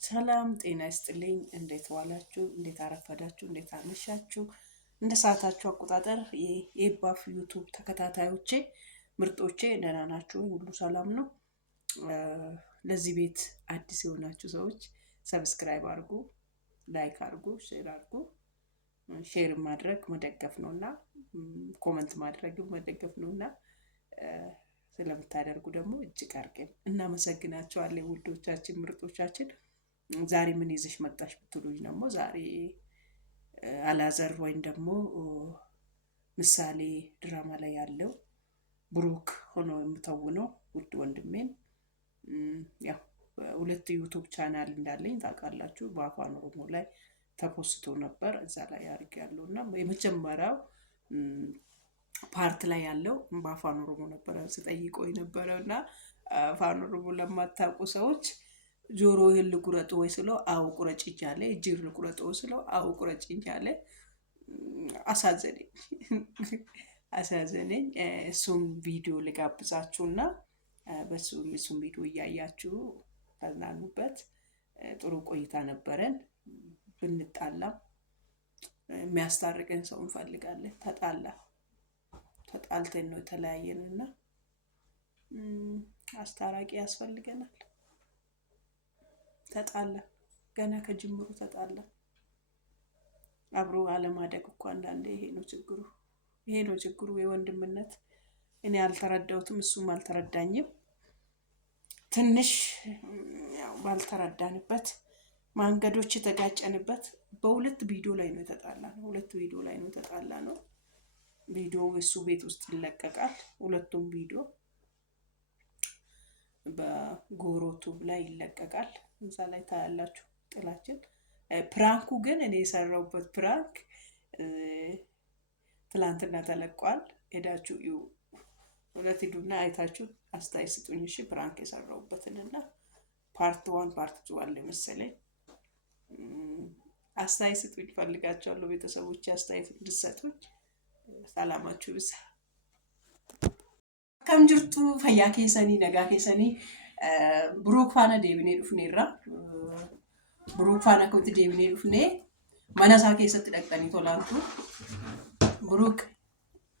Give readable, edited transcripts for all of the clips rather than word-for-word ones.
ሰላም ጤና ይስጥልኝ። እንዴት ዋላችሁ? እንዴት አረፈዳችሁ? እንዴት አመሻችሁ? እንደ ሰዓታችሁ አቆጣጠር የኤባፍ ዩቱብ ተከታታዮቼ ምርጦቼ ደህና ናችሁ? ሁሉ ሰላም ነው? ለዚህ ቤት አዲስ የሆናችሁ ሰዎች ሰብስክራይብ አድርጉ፣ ላይክ አድርጉ፣ ሼር አድርጉ። ሼር ማድረግ መደገፍ ነውና ኮሜንት ማድረግ መደገፍ ነውና ስለምታደርጉ ደግሞ እጅግ አድርገን እናመሰግናችኋለን ውዶቻችን ምርጦቻችን። ዛሬ ምን ይዘሽ መጣሽ ብትሉኝ ደግሞ ዛሬ አላዘር ወይም ደግሞ ምሳሌ ድራማ ላይ ያለው ብሩክ ሆኖ የምተውነው ውድ ወንድሜን ያው ሁለት ዩቲዩብ ቻናል እንዳለኝ ታውቃላችሁ። በአፋን ኦሮሞ ላይ ተፖስቶ ነበር፣ እዛ ላይ አድርጌያለሁና የመጀመሪያው ፓርት ላይ ያለው በአፋን ኦሮሞ ነበር ስጠይቀው የነበረውና አፋን ኦሮሞ ለማታውቁ ሰዎች ጆሮህን ልቁረጥ ወይ ስለው አው ቁረጭ እያለ እጅር ልቁረጥ ወይ ስለው አው ቁረጭ እያለ አሳዘነኝ። እሱም ቪዲዮ ልጋብዛችሁና በሱም ቪዲዮ እያያችሁ ተዝናኑበት። ጥሩ ቆይታ ነበረን። ብንጣላም የሚያስታርቀን ሰው እንፈልጋለን። ተጣልተን ነው የተለያየንና አስታራቂ ያስፈልገናል። ተጣላን፣ ገና ከጅምሩ ተጣላን። አብሮ አለማደግ እኮ አንዳንዴ ይሄ ነው ችግሩ የወንድምነት። እኔ አልተረዳሁትም፣ እሱም አልተረዳኝም። ትንሽ ያው ባልተረዳንበት መንገዶች የተጋጨንበት በሁለት ቪዲዮ ላይ ነው የተጣላነው። ቪዲዮ እሱ ቤት ውስጥ ይለቀቃል። ሁለቱም ቪዲዮ በጎሮቱብ ላይ ይለቀቃል። እዛ ላይ ታያላችሁ ጥላችን። ፕራንኩ ግን እኔ የሰራሁበት ፕራንክ ትላንትና ተለቋል። ሄዳችሁ እዩ። ሁለት ሂዱና አይታችሁ አስተያየት ስጡኝ። እሺ ፕራንክ የሰራሁበትንና ፓርት 1 ፓርት 2 አለ መሰለኝ። አስተያየት ስጡኝ ፈልጋችኋለሁ። ቤተሰቦች አስተያየት እንድትሰጡኝ። ሰላማችሁ ይብዛ። ከም ጅርቱ ፈያ ኬሰኒ ነጋ ኬሰኒ ብሩክ ፋና ዴቢኔ ዱፍኔራ ብሩክ ፋና ኮት ዴቢኔ ዱፍኔ ማናሳ ኬሰት ደቀኒ ቶላንቱ ብሩክ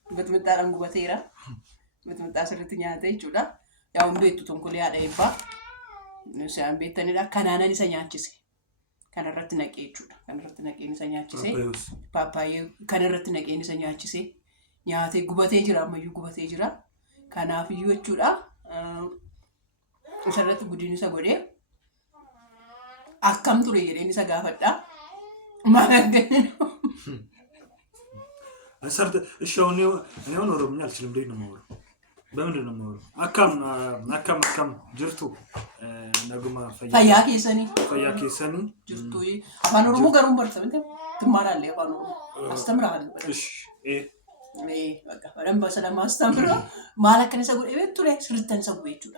በትምጣራን ጉባቴራ በትምጣ ስርትኛተ ይጩዳ ያው ቤቱ ተንኮል ያዳይባ ነሳን ቤተኒዳ ከናናኒ ሰኛችሲ ከነረት ነቄ ይጩዳ ከነረት ነቄ ሰኛችሲ ፓፓዬ ከነረት ነቄ ሰኛችሲ ኛቴ ጉባቴ ጅራ ማዩ ጉባቴ ጅራ ከናፍዩ ይጩዳ ሰረት ጉዲኒሳ ጎዴ አካም ቱሬ የኔሳ ጋፈዳ ማገኝ አሰርተ እሺው ነው ኦሮምኛ አልችልም። እንዴት ነው የማወራው? በምንድን ነው የማወራው? አካም ጅርቱ ነጉማ ፈያ ኬሰኒ ጅርቱ አፋን ኦሮሞ ጋሩን በርተም ትማራለህ። አፋን ኦሮሞ አስተምራለሁ። እሺ በቃ በደንብ ስለማስተምር ማለት ከነሰ ጎዴ ቤቱ ላይ ስርተን ሰጉቤቹዳ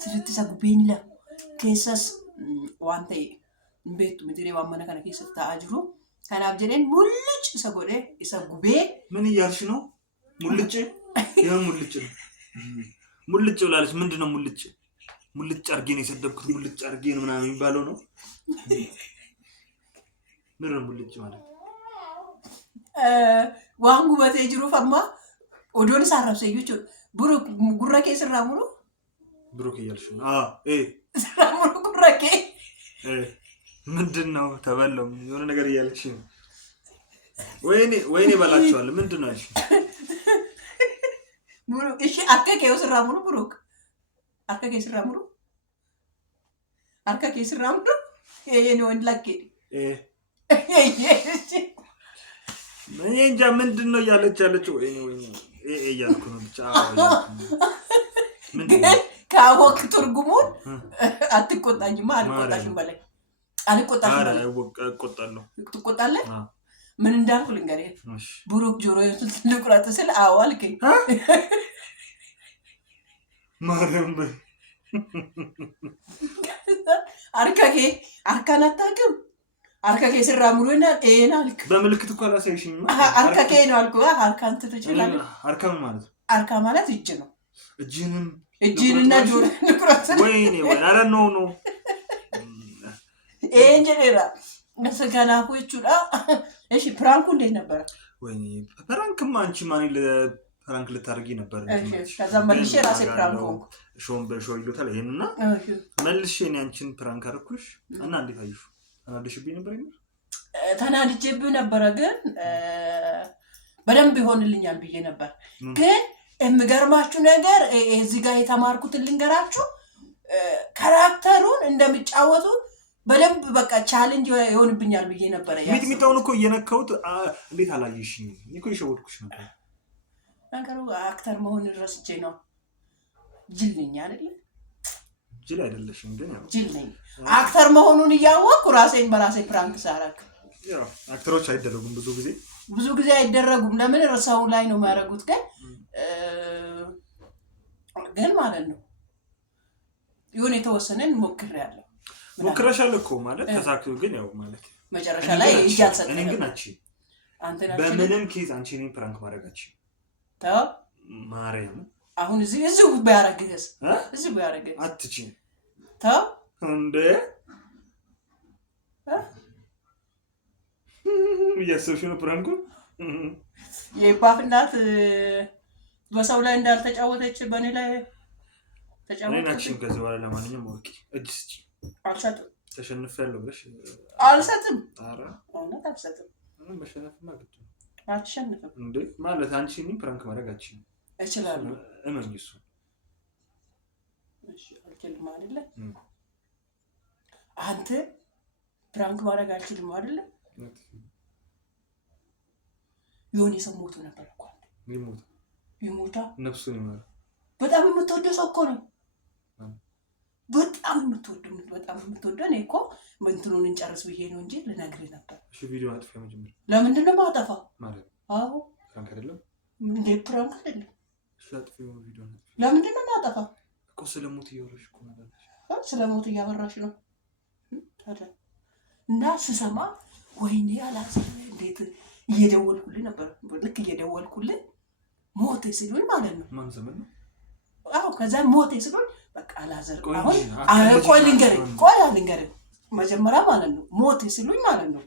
ስርተሰ ጉቤንላ ኬሰስ ዋንተ ቤቱ ምድሬ ዋመና ከነ ኬሰታ አጅሩ ከናብ ጀኔን ሙልጭ ሰጎዴ ይሰጉቤ ምን እያልሽ ነው? ሙልጭ ይሄ ሙልጭ ነው። ሙልጭ ብላለች። ምንድነው ሙልጭ አርጌ ነው የሰደብኩት። ሙልጭ አርጌ ነው ምናምን የሚባለው ነው። ምንድነው ሙልጭ ማለት? ዋንጉ በተጅሩ ፈማ ኦዶን ሳራብሰ ይቹ ብሩክ ጉራኬ ስራሙሩ ብሩክ እያልሽ ነው? ስራሙሩ ጉራኬ ምንድነው? ተበለው የሆነ ነገር እያለች ነው። ወይኔ ባላችኋለሁ። ምንድነው እሺ? ብሩክ እሺ አከከው ስራሙሩ ብሩክ አከከ ስራሙሩ የኔ ወንድ ላኬ እኔ እንጃ ምንድነው ያለችው? ወይኔ እያልኩ ነው ብቻ። ምንድነው ካወቅ ትርጉሙን አትቆጣኝማ። አልቆጣሽም በላይ እቆጣለሁ። ትቆጣለህ? ምን እንዳልኩ ልንገርህ። ብሩክ ጆሮዬን ልቁረጥ ስል አዎ አልከኝ። ማርያም በይ አርካን አታውቅም። አርካኬ ስራሙሩና ኤና አልክ። በምልክት እኮ አላሳይሽኝም። አርካኬ ነው አልኩ። አርካን ትችላለህ። አርካ ማለት አርካ ማለት እጅ ነው። እጅንና ጆሮዬን ልቁረጥ። ወይኔ አረ ነው ኤንጀራ ከናፉ ይቹላ እሺ ፕራንኩ እንዴት ነበር? ወይኔ ፕራንክማ አንቺ ማን ፕራንክ ልታደርጊ ነበር? ከዛ መልሼ ራሴ ፕራንክ ሆንኩ። ሾም በሾው ይሉታል ይሄንና መልሼ እኔ አንቺን ፕራንክ አደረኩሽ እና እንዴት አየሽ? ተናድሽብኝ ነበር ይመር ተናድጄብህ ነበረ፣ ግን በደንብ ይሆንልኛል ብዬ ነበር። ግን የሚገርማችሁ ነገር እዚህ ጋር የተማርኩትን ልንገራችሁ። ካራክተሩን እንደሚጫወቱ በደንብ በቃ ቻሌንጅ ይሆንብኛል ብዬ ነበረ። ሚጥሚጣውን እኮ እየነካሁት እንዴት አላየሽኝ? እኔ እኮ የሸወድኩሽ ነበር። ነገሩ አክተር መሆን ረስቼ ነው። ጅል ነኝ አይደለ? ጅል አይደለሽም፣ ግን ያው ጅል ነኝ። አክተር መሆኑን እያወቅኩ ራሴን በራሴ ፕራንክ ሳረክ። ያው አክተሮች አይደረጉም፣ ብዙ ጊዜ አይደረጉም። ለምን ሰው ላይ ነው የሚያደርጉት? ግን ማለት ነው ይሁን የተወሰነን ሞክረሻል እኮ ማለት ተሳክቶ፣ ግን ያው ማለት መጨረሻ ላይ ይጃልሰጥ። እኔ ግን አንተ በምንም ኬዝ አንቺ እኔን ፕራንክ ማድረጋችሁ ተው ማርያም። አሁን እዚህ ቢያረግስ አትችይም። ተው እንዴ እያሰብሽ ነው ፕራንኩ? የባፍ እናት በሰው ላይ እንዳልተጫወተች በእኔ ላይ ተጫወተች። ከዚህ በኋላ ለማንኛውም ወርቂ እጅ ስጪ። አልሰጥም። ተሸንፌያለሁ ብለሽ አልሰጥም። ኧረ እውነት አልሰጥም። መሸነፍማ ግድ ነው። አትሸንፍም እንዴ ማለት አንቺ እኔን ፕራንክ ማድረግ አትችይም። እችላለሁ። እመኝ እሱ እሺ አልችልም አይደለ? አንተ ፕራንክ ማድረግ አልችልም አይደለ? የሆነ ሰው ሞቶ ነበር እኮ። ይሞታ ነፍሱን ይማር። በጣም የምትወደው ሰው እኮ ነው። በጣም የምትወደው እኔ እኮ እንትኑን እንጨርስ ብዬ ነው እንጂ ልነግርህ ነበር። እሺ ቪዲዮ አጥፋ መጀመሪያ። ለምንድን ነው የማጠፋው? ማለት አዎ ፕራንክ አይደለም እንዴ? ፕራንክ አይደለም። እሺ አጥፋ ቪዲዮ። ለምንድን ነው የማጠፋው? እኮ ስለሞት እያወራሽ እኮ ነው። ስለሞት እያወራሽ ነው ታዲያ። እና ስሰማ ወይኔ አላዘር እንዴት እየደወልኩልህ ነበር። ልክ እየደወልኩልህ ሞቴ ሲሉኝ ማለት ነው። ማን ዘመን ነው? አዎ ከዛ ሞቴ ሲሉኝ በቃ አላዘር አሁን ቆይ ልንገርህ መጀመሪያ ማለት ነው። ሞቴ ሲሉኝ ማለት ነው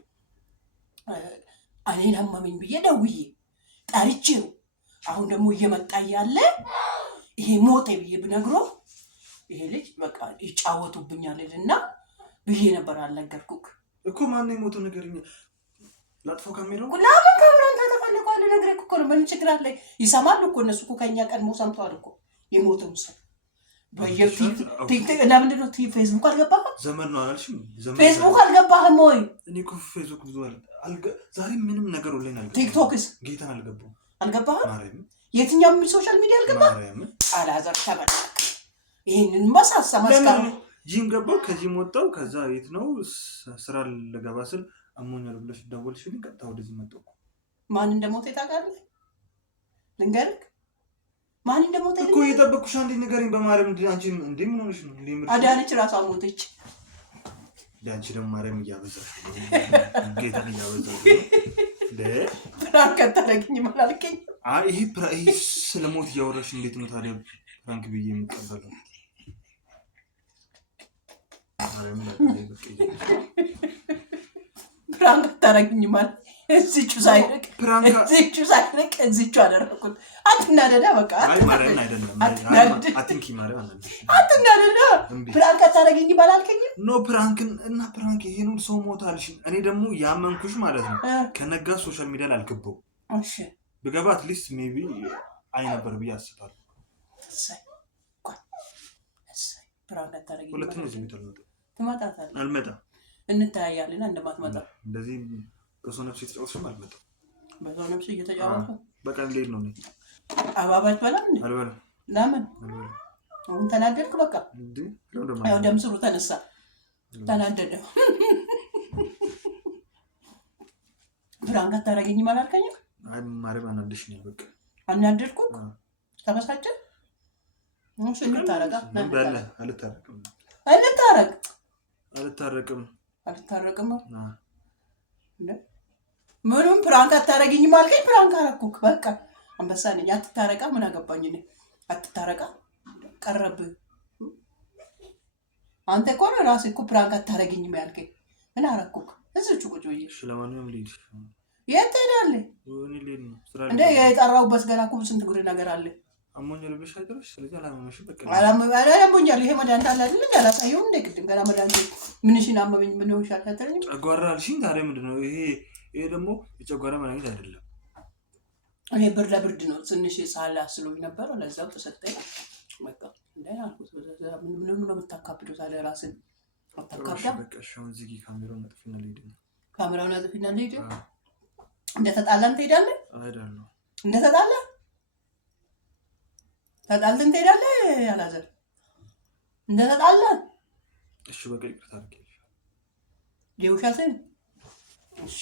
እኔን አመመኝ ብዬ ደውዬ ጠርቼው፣ አሁን ደግሞ እየመጣ እያለ ይሄ ሞቴ ብዬ ብነግረው ይሄ ልጅ በቃ ይጫወቱብኛል እና ብዬ ነበር። አልነገርኩህ እኮ ማን የሞተው ነገርኛ ላጥፎ ካሜራው ለምን ካሜራውን ተፈልጓል? ልነግርህ እኮ ነው። ምን ችግር አለ? ይሰማሉ እኮ እነሱ እኮ ከኛ ቀድሞ ሰምተዋል እኮ የሞተው ሰው። ለምንድን ነው ፌስቡክ አልገባህም? ዘመን ነው አላልሽም? ፌስቡክ አልገባህም ወይ? እኔ እኮ ፌስቡክ ብዙ ዛሬ ምንም ነገር ኦንላይን አልገባም። ቲክቶክስ ጌታን አልገባህም? ማርያም የትኛውም ሶሻል ሚዲያ አልገባህም? አላዘር ተበላክ። ይሄንን መሳሳ ማስቀር ጂም ገባው፣ ከጂም ወጣው። ከዛ የት ነው ስራ ልገባ ስል አሞኛል ብለሽ ደወልሽልኝ። ቀጥታ ወደዚህ መጣሁ። ማን እንደሞተ ታውቃለህ? ልንገርህ ማን እንደሞተ እኮ እየጠበቅኩሽ። አንዴ ንገሪኝ በማርያም። አንቺ እንዴ ምን ሆነሽ ነው? አዳነች ራሷ ሞተች። አንቺ ደግሞ ማርያም እያበዛሽ ጌታን እያበዛሽ ፕራንክ አታደርጊኝ አላልከኝ? ይሄ ስለሞት እያወራሽ እንዴት ነው ታዲያ ፕራንክ ብዬ የምቀበለው? ፕራንክ አታደርጊኝ ማለት እዚቹ ሳይርቅ እዚቹ አደረኩት። አትናደዳ በቃ። አይ ማርያም አይደለም አትንኪ ማርያም አለ አትናደዳ። ፕራንክ አታደርጊኝ ባላልከኝ ኖ ፕራንክን እና ፕራንክ ይሄን ሰው ሞታልሽ። እኔ ደግሞ ያመንኩሽ ማለት ነው። ከነጋ ሶሻል ሚዲያ ላይ አልገባው። እሺ ብገባ አትሊስት ሜቢ አይ ነበር ብዬ አስባለሁ። ፕራንክ አታደርጊኝ ሁለተኛ ዝም ትመጣታለህ። አልመጣም። እንታያያለን እንደማትመጣ እንደዚህ በሰው ነፍስ የተጫወትሽም አልመጣም። በሰው ነፍስ እየተጫወቱ በቃ እንዴት ነው? አባባች በላም እንዴ? አልበላም። ለምን? አሁን ተናደድክ? በቃ ያው ደም ስሩ ተነሳ። ተናደደ። ፕራንክ አታደርጊኝም አላልከኝም? አይ ማርያም አናደድሽኝ። በቃ አናደድኩ። ተበሳጨ። እሺ እንታረቃ። አልታረቅም። ምንም ፕራንክ አታደርጊኝም አልከኝ። ፕራንክ አደረኩህ። በቃ አንበሳ ነኝ። አትታረቃ። ምን አገባኝ እኔ? አትታረቃ ቀረብህ። አንተ እኮ ነው ራስህ እኮ ፕራንክ አታደርጊኝም ያልከኝ። ምን አረኩክ? እዚች ቁጭ ብዬ። እሺ ለማንኛውም ልሂድ። የት ትሄዳለህ እንዴ? የጠራሁበት ገና እኮ ስንት ጉድ ነገር አለ። አሞኛል ብለሽ አይደለሽ? ስለዚህ አላመመሽም። በቃ አላመኛል። ይሄ መድኃኒት አለ አይደል? ያላሳየሁም እንደ ቅድም ገና መድኃኒት ምንሽን አመመኝ ምን ሆንሽ አልተረኝ። ጨጓራ አልሽኝ። ታዲያ ምንድን ነው ይሄ? ይሄ ደግሞ የጨጓራ መድኃኒት አይደለም። እኔ ብርድ ለብርድ ነው ትንሽ ሳላ ስሎኝ ነበር። ለዛው ተሰጠኝ። በቃ እንዴ አልኩት። ምን ነው የምታካብደው ታዲያ ራስን አታካብዳ። በቃ አሁን እዚህ ካሜራውን አጥፊና ልሂድ። ካሜራውን አጥፊና ልሂድ። እንደተጣላን ትሄዳለህ? እሄዳለሁ። እንደተጣላን ተጣልተን ትሄዳለህ? አላዘር እንደተጣላን። እሺ በቃ ይቅርታ አድርጌልሻለሁ። የውሻትን እሺ